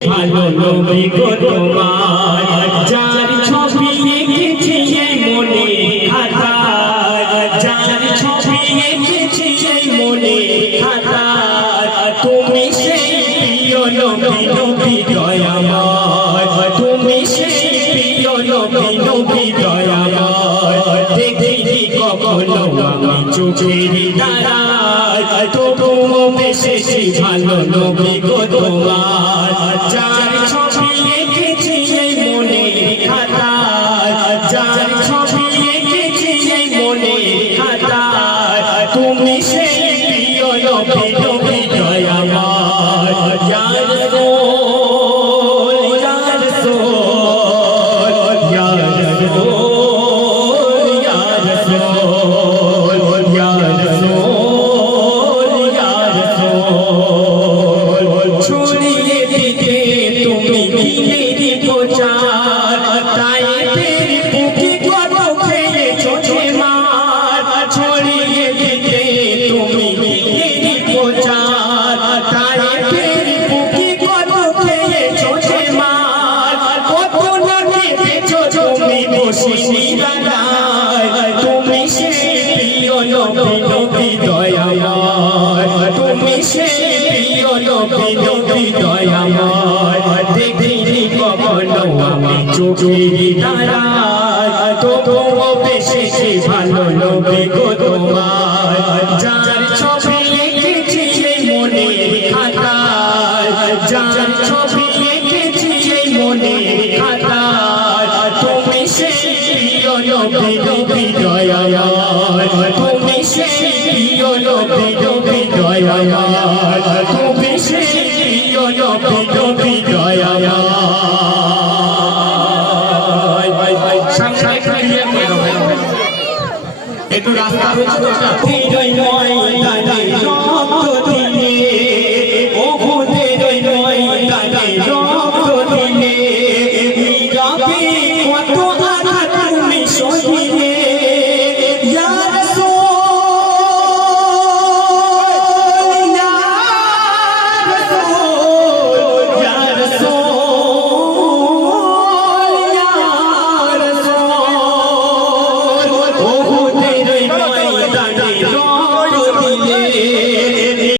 ভালো নবী গো তোমার যার ছবি এঁকেছে মনে খাতায় যার ছবি এঁকেছে মনে খাতায় তুমি সেই প্রিয় নবী নবী দয়াময়। তুমি সেই প্রিয় নবী নবী দয়াময়। দেখিনি কখনো আমি চোখের দ্বারায়। তবুও বেশি ভালো নবী গো তোমার যার তুমি সে প্রিয় নবী নবী দয়াময় তুমি সে প্রিয় নবী নবী দয়াময় দেখিনি কখনো আমি চোখের দ্বারায় তবুও বেশি ভালো নবী গো তোমার নবী দয়াল তুমি সেই প্রিয় নবী নবী দয়াল তুমি সেই প্রিয় নবী নবী দয়াল একটু রাস্তা হয়েছে